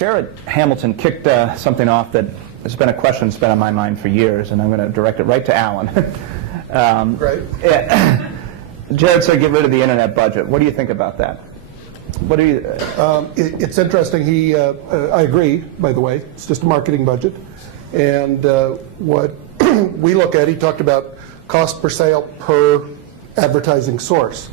Jared Hamilton kicked something off that has been a question that's been on my mind for years, and I'm going to direct it right to Alan. Great. Jared said get rid of the internet budget. What do you think about that? What do you? It's interesting. I agree, by the way. It's just a marketing budget. And what we look at, he talked about cost per sale per advertising source.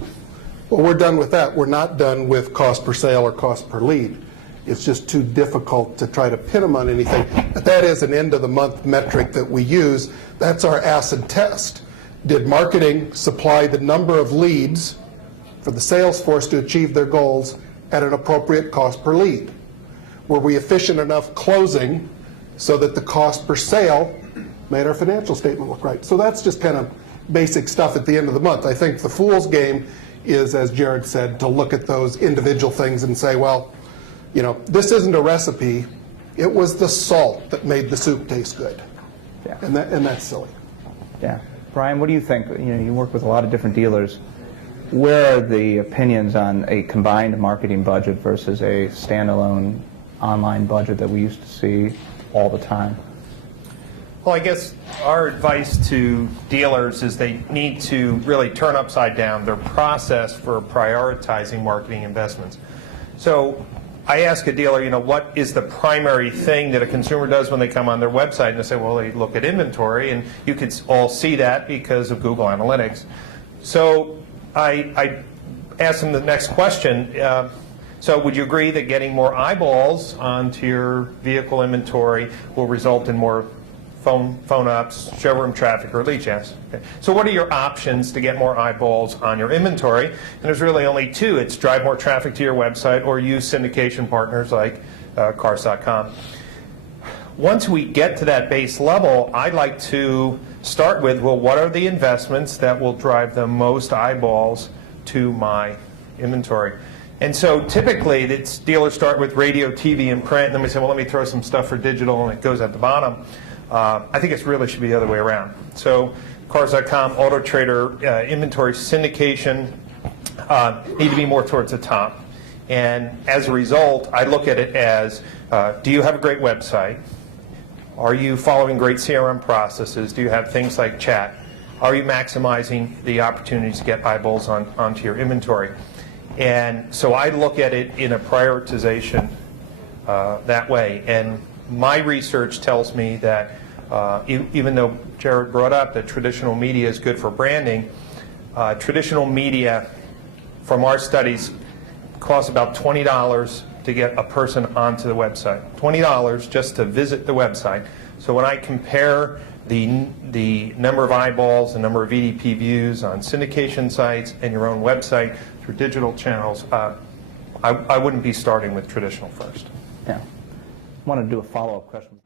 Well, we're done with that. We're not done with cost per sale or cost per lead. It's just too difficult to try to pin them on anything. But that is an end-of-the-month metric that we use. That's our acid test. Did marketing supply the number of leads for the sales force to achieve their goals at an appropriate cost per lead? Were we efficient enough closing so that the cost per sale made our financial statement look right? So that's just kind of basic stuff at the end of the month. I think the fool's game is, as Jared said, to look at those individual things and say, well, you know, this isn't a recipe. It was the salt that made the soup taste good. Yeah. And that's silly. Yeah. Brian, what do you think? You know, you work with a lot of different dealers. Where are the opinions on a combined marketing budget versus a standalone online budget that we used to see all the time? Well, I guess our advice to dealers is they need to really turn upside down their process for prioritizing marketing investments. So I ask a dealer, you know, what is the primary thing that a consumer does when they come on their website? And they say, well, they look at inventory, and you could all see that because of Google Analytics. So I asked them the next question. So would you agree that getting more eyeballs onto your vehicle inventory will result in more phone ups, showroom traffic, or lead chats? Okay. So what are your options to get more eyeballs on your inventory? And there's really only two. It's drive more traffic to your website or use syndication partners like Cars.com. Once we get to that base level, I'd like to start with, well, what are the investments that will drive the most eyeballs to my inventory? And so typically, it's dealers start with radio, TV, and print, and then we say, well, let me throw some stuff for digital, and it goes at the bottom. I think it really should be the other way around. So Cars.com, Auto Trader, inventory syndication need to be more towards the top. And as a result, I look at it as, do you have a great website? Are you following great CRM processes? Do you have things like chat? Are you maximizing the opportunities to get eyeballs onto your inventory? And so I look at it in a prioritization that way. And my research tells me that even though Jared brought up that traditional media is good for branding, traditional media, from our studies, costs about $20 to get a person onto the website. $20 just to visit the website. So when I compare the number of eyeballs, the number of EDP views on syndication sites and your own website through digital channels, I wouldn't be starting with traditional first. Yeah. I want to do a follow-up question.